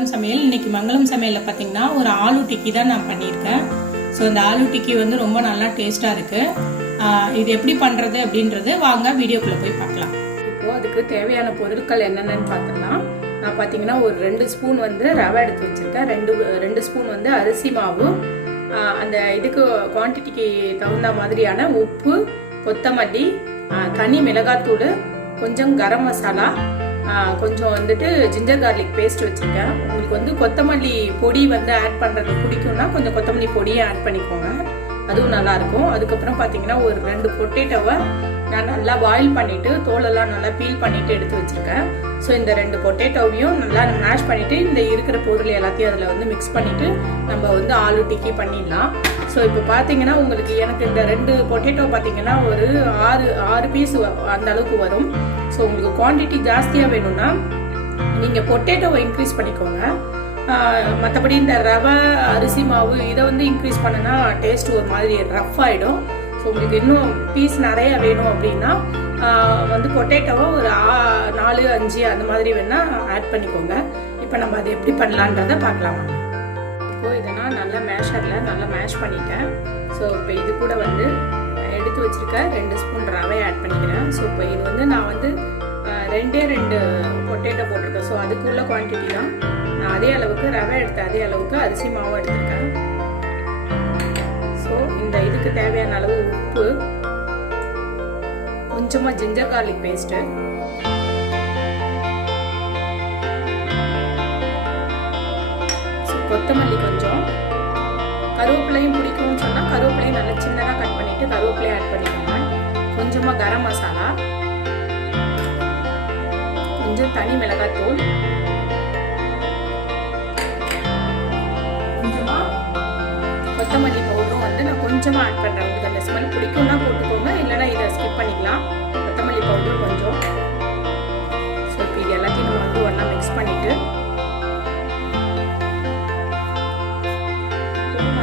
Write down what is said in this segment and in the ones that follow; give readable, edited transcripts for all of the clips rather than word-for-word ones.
மங்களம் சமையல். இன்னைக்கு மங்களம் சமையலில் பார்த்தீங்கன்னா ஒரு ஆலு டிக்கி தான் நான் பண்ணியிருக்கேன். ஸோ இந்த ஆலு டிக்கி வந்து ரொம்ப நல்லா டேஸ்ட்டாக இருக்குது. இது எப்படி பண்ணுறது அப்படின்றது வாங்க வீடியோக்குள்ளே போய் பார்க்கலாம். இப்போது அதுக்கு தேவையான பொருட்கள் என்னென்னு பார்த்துக்கலாம். நான் பார்த்தீங்கன்னா ஒரு 2 ஸ்பூன் வந்து ரவை எடுத்து வச்சுருக்கேன். ரெண்டு ஸ்பூன் வந்து அரிசி மாவு, அந்த இதுக்கு குவான்டிட்டிக்கு தகுந்த மாதிரியான உப்பு, கொத்தமல்லி, தனி மிளகாத்தூள், கொஞ்சம் கரம் மசாலா, கொஞ்சம் வந்துட்டு ஜிஞ்சர் கார்லிக் பேஸ்ட் வச்சுருக்கேன். உங்களுக்கு வந்து கொத்தமல்லி பொடி வந்து ஆட் பண்ணுறது பிடிக்கும்னா கொஞ்சம் கொத்தமல்லி பொடியை ஆட் பண்ணிக்கோங்க, அதுவும் நல்லாயிருக்கும். அதுக்கப்புறம் பார்த்தீங்கன்னா ஒரு 2 பொட்டேட்டோவை நான் நல்லா பாயில் பண்ணிவிட்டு தோலெல்லாம் நல்லா பீல் பண்ணிவிட்டு எடுத்து வச்சுருக்கேன். ஸோ இந்த 2 பொட்டேட்டோவையும் நல்லா மேஷ் பண்ணிவிட்டு இந்த இருக்கிற பொருள் எல்லாத்தையும் அதில் வந்து மிக்ஸ் பண்ணிவிட்டு நம்ம வந்து ஆலு டிக்கி பண்ணிடலாம். ஸோ இப்போ பார்த்தீங்கன்னா உங்களுக்கு எனக்கு இந்த 2 பொட்டேட்டோ பார்த்தீங்கன்னா ஒரு 6 பீஸ் அந்த அளவுக்கு வரும். ஸோ உங்களுக்கு குவான்டிட்டி ஜாஸ்தியாக வேணும்னா நீங்கள் பொட்டேட்டோவை இன்க்ரீஸ் பண்ணிக்கோங்க. மற்றபடி இந்த ரவை, அரிசி மாவு இதை வந்து இன்க்ரீஸ் பண்ணனா டேஸ்ட் ஒரு மாதிரி ரஃப் ஆகிடும். ஸோ உங்களுக்கு இன்னும் பீஸ் நிறையா வேணும் அப்படின்னா வந்து பொட்டேட்டோவை ஒரு 4-5 அந்த மாதிரி வேணால் ஆட் பண்ணிக்கோங்க. இப்போ நம்ம அதை எப்படி பண்ணலான்றதை பார்க்கலாமா. இப்போது இதை நான் நல்லா மேஷரில் நல்லா மேஷ் பண்ணிட்டேன். ஸோ இப்போ இது கூட வந்து எடுத்து வச்சுருக்க 2 ஸ்பூன் ரவையை ஆட் பண்ணிக்கிறேன். ஸோ இப்போ இது வந்து நான் வந்து 2 பொட்டேட்டோ போட்டிருக்கேன். ஸோ அதுக்குள்ள குவான்டிட்டி தான். நான் அதே அளவுக்கு ரவை எடுத்து அதே அளவுக்கு அரிசி மாவும் எடுத்துருக்கேன். ஸோ இந்த இதுக்கு தேவையான அளவு உப்பு, கொஞ்சமாக ஜிஞ்சர் கார்லிக் பேஸ்ட்டு, கொத்தமல்லி, கொஞ்சம் கருவேப்பிலையும் பிடிக்கும்னு சொன்னால் கருவேப்பிலையும் நல்லா சின்னதாக கட் பண்ணிவிட்டு கருவேப்பிலையும் ஆட் பண்ணிக்கோங்க. கொஞ்சமாக கரம் மசாலா, கொஞ்சம் தனி மிளகாய்த்தூள், கொஞ்சமாக கொத்தமல்லி பவுடரும் வந்து நான் கொஞ்சமாக ஆட் பண்ணுறேன். உங்களுக்கு அந்த ஸ்மெல் பிடிக்கும்னா போட்டுக்கோங்க, இல்லைனா இதை ஸ்கிப் பண்ணிக்கலாம். கொத்தமல்லி பவுடர் கொஞ்சம். ஸோ இப்போ இது எல்லாத்தையும் நம்ம வந்து ஒன்றா மிக்ஸ் பண்ணிவிட்டு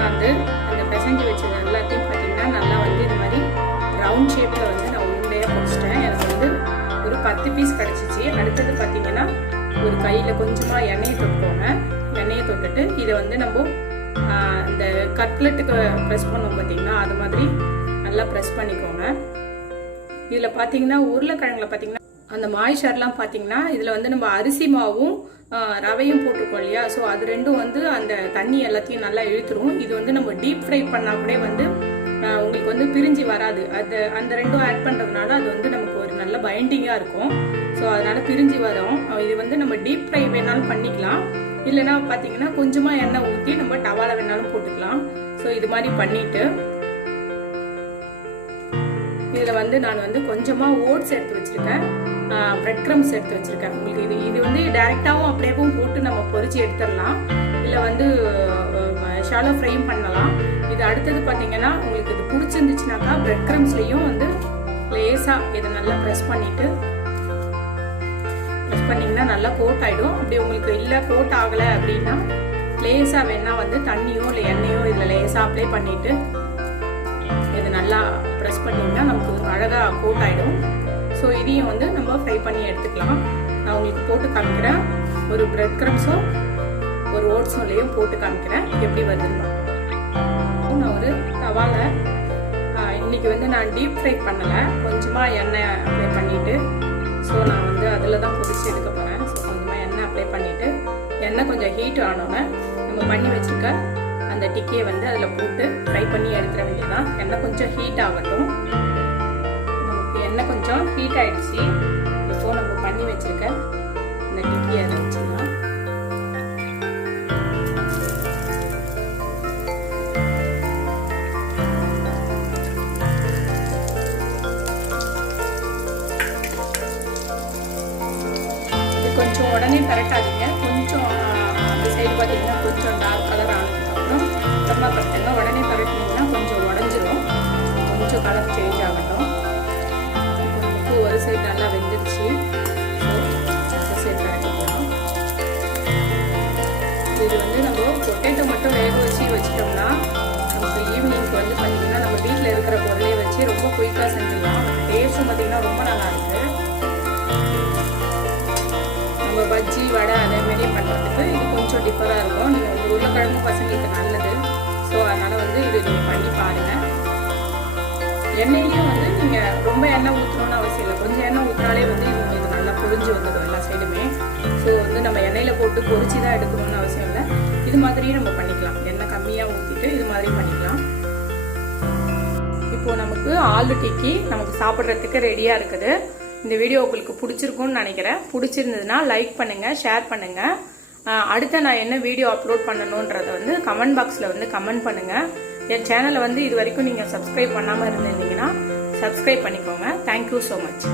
வந்து அந்த பிசைஞ்சு வச்சது எல்லாத்தையும் பார்த்தீங்கன்னா நல்லா வந்து இது மாதிரி ரவுண்ட் ஷேப்பில் வந்து நான் உருண்டையாக பிடிச்சிட்டேன். எனக்கு வந்து ஒரு 10 பீஸ் கிடச்சிச்சு. அடுத்தது பார்த்தீங்கன்னா ஒரு கையில் கொஞ்சமாக எண்ணெயை தொட்டுக்கோங்க. எண்ணெயை தொட்டுட்டு இதை வந்து நம்ம இந்த கட்லெட்டுக்கு ப்ரெஸ் பண்ணோம் பார்த்தீங்கன்னா அது மாதிரி நல்லா ப்ரெஸ் பண்ணிக்கோங்க. இதில் பார்த்தீங்கன்னா உருளைக்கிழங்குல பார்த்தீங்கன்னா அந்த மாய்ச்சர்லாம் பார்த்தீங்கன்னா இதில் வந்து நம்ம அரிசி மாவும் ரவையும் போட்டிருக்கோம் இல்லையா. ஸோ அது ரெண்டும் வந்து அந்த தண்ணி எல்லாத்தையும் நல்லா இழுத்துரும். இது வந்து நம்ம டீப் ஃப்ரை பண்ணால் கூட வந்து உங்களுக்கு வந்து பிரிஞ்சு வராது. அந்த ரெண்டும் ஆட் பண்ணுறதுனால அது வந்து நமக்கு ஒரு நல்ல பைண்டிங்காக இருக்கும். ஸோ அதனால் பிரிஞ்சு வரும். இது வந்து நம்ம டீப் ஃப்ரை வேணாலும் பண்ணிக்கலாம், இல்லைனா பார்த்தீங்கன்னா கொஞ்சமாக எண்ணெய் ஊற்றி நம்ம டவால வேணாலும் போட்டுக்கலாம். ஸோ இது மாதிரி பண்ணிவிட்டு இதில் வந்து நான் வந்து கொஞ்சமாக ஓட்ஸ் எடுத்து வச்சுருக்கேன், பிரெட் க்ரம்ஸ் எடுத்து வச்சுருக்கேன். உங்களுக்கு இது வந்து டைரெக்டாகவும் அப்படியேவும் போட்டு நம்ம பொரிச்சு எடுத்துடலாம், இல்லை வந்து ஷாலோ ஃப்ரையும் பண்ணலாம். இது அடுத்தது பார்த்தீங்கன்னா உங்களுக்கு இது பிடிச்சிருந்துச்சுனாக்கா பிரெட் க்ரம்ஸ்லேயும் வந்து லேஸாக இதை நல்லா ப்ரெஸ் பண்ணிங்கன்னா நல்லா கோட் ஆகிடும். அப்படி உங்களுக்கு இல்லை கோட் ஆகலை அப்படின்னா லேஸாக வேணால் வந்து தண்ணியோ இல்லை எண்ணெயோ இதில் லேஸாக அப்ளை பண்ணிவிட்டு இது நல்லா ப்ரெஸ் பண்ணிங்கன்னா நமக்கு அழகாக கோட் ஆகிடும். ஸோ இதையும் வந்து நம்ம ஃப்ரை பண்ணி எடுத்துக்கலாம். நான் உங்களுக்கு போட்டு காமிக்கிறேன். ஒரு பிரெட் க்ரம்ஸும் ஒரு ஓட்ஸும் போட்டு காமிக்கிறேன் எப்படி வருதுன்னு. நான் ஒரு தவாவில் இன்றைக்கி வந்து நான் டீப் ஃப்ரை பண்ணலை, கொஞ்சமாக எண்ணெய் அப்ளை பண்ணிவிட்டு ஸோ நான் வந்து அதில் தான் பொரிச்சு எடுக்க போகிறேன். ஸோ கொஞ்சமாக எண்ணெய் அப்ளை பண்ணிவிட்டு எண்ணெய் கொஞ்சம் ஹீட் ஆனோன்னே நம்ம பண்ணி வச்சுருக்க அந்த டிக்கியை வந்து அதில் போட்டு ஃப்ரை பண்ணி எடுத்துட வேண்டியதான். எண்ணெய் கொஞ்சம் ஹீட் ஆகட்டும். நமக்கு எண்ணெய் கொஞ்சம் ஹீட் ஆகிடுச்சு. இப்போது நம்ம பண்ணி வச்சுருக்க அந்த டிக்கியை அதை வச்சுக்கலாம். கொஞ்சம் உடனே பரட்டாதீங்க. கொஞ்சம் அந்த சைடு பார்த்தீங்கன்னா கொஞ்சம் டார்க் கலர் ஆனதுக்கப்புறம் அப்புறமா பார்த்தீங்கன்னா உடனே பரட்டினீங்கன்னா கொஞ்சம் உடஞ்சிரும். கொஞ்சம் கலர் சேஞ்ச் ஆகட்டும். இப்போ நமக்கு ஒரு சைடு நல்லா வெந்துருச்சு. ஸோ அடுத்த சைடு பரட்டிக்கலாம். இது வந்து நம்ம பொட்டேட்டோ மட்டும் வேக வச்சுட்டோம்னா நமக்கு ஈவினிங்க்கு வந்து பார்த்தீங்கன்னா நம்ம வீட்டில் இருக்கிற பொருளை வச்சு ரொம்ப குயிக்காக செஞ்சிடலாம். டேஸ்ட்டும் பார்த்தீங்கன்னா ரொம்ப நல்லா இருக்குது. நம்ம பஜ்ஜி, வடை அதே மாதிரி பண்ணுறதுக்கு இது கொஞ்சம் சூப்பராக இருக்கும். நீங்கள் வந்து உருளைக்கிழங்கு பசங்களுக்கு நல்லது. ஸோ அதனால் வந்து இது நீங்கள் பண்ணி பாருங்கள். எண்ணெயிலையும் வந்து நீங்கள் ரொம்ப எண்ணெய் ஊற்றணும்னு அவசியம் இல்லை. கொஞ்சம் எண்ணெய் ஊற்றினாலே வந்து இது உங்களுக்கு நல்லா பொரிஞ்சு வந்துடும் எல்லா சைடுமே. ஸோ வந்து நம்ம எண்ணெயில் போட்டு பொரிச்சு தான் எடுக்கணும்னு அவசியம் இல்லை. இது மாதிரியும் நம்ம பண்ணிக்கலாம். எண்ணெய் கம்மியாக ஊற்றிட்டு இது மாதிரி பண்ணிக்கலாம். இப்போது நமக்கு ஆலு டிக்கி நமக்கு சாப்பிட்றதுக்கு ரெடியாக இருக்குது. இந்த வீடியோ உங்களுக்கு பிடிச்சிருக்கும்னு நினைக்கிறேன். பிடிச்சிருந்ததுன்னா லைக் பண்ணுங்கள், ஷேர் பண்ணுங்கள். அடுத்த நான் என்ன வீடியோ அப்லோட் பண்ணணுன்றதை வந்து கமெண்ட் பாக்ஸில் வந்து கமெண்ட் பண்ணுங்கள். என் சேனலை வந்து இது வரைக்கும் நீங்கள் சப்ஸ்கிரைப் பண்ணாமல் இருந்திருந்தீங்கன்னா சப்ஸ்கிரைப் பண்ணிக்கோங்க. Thank you so much.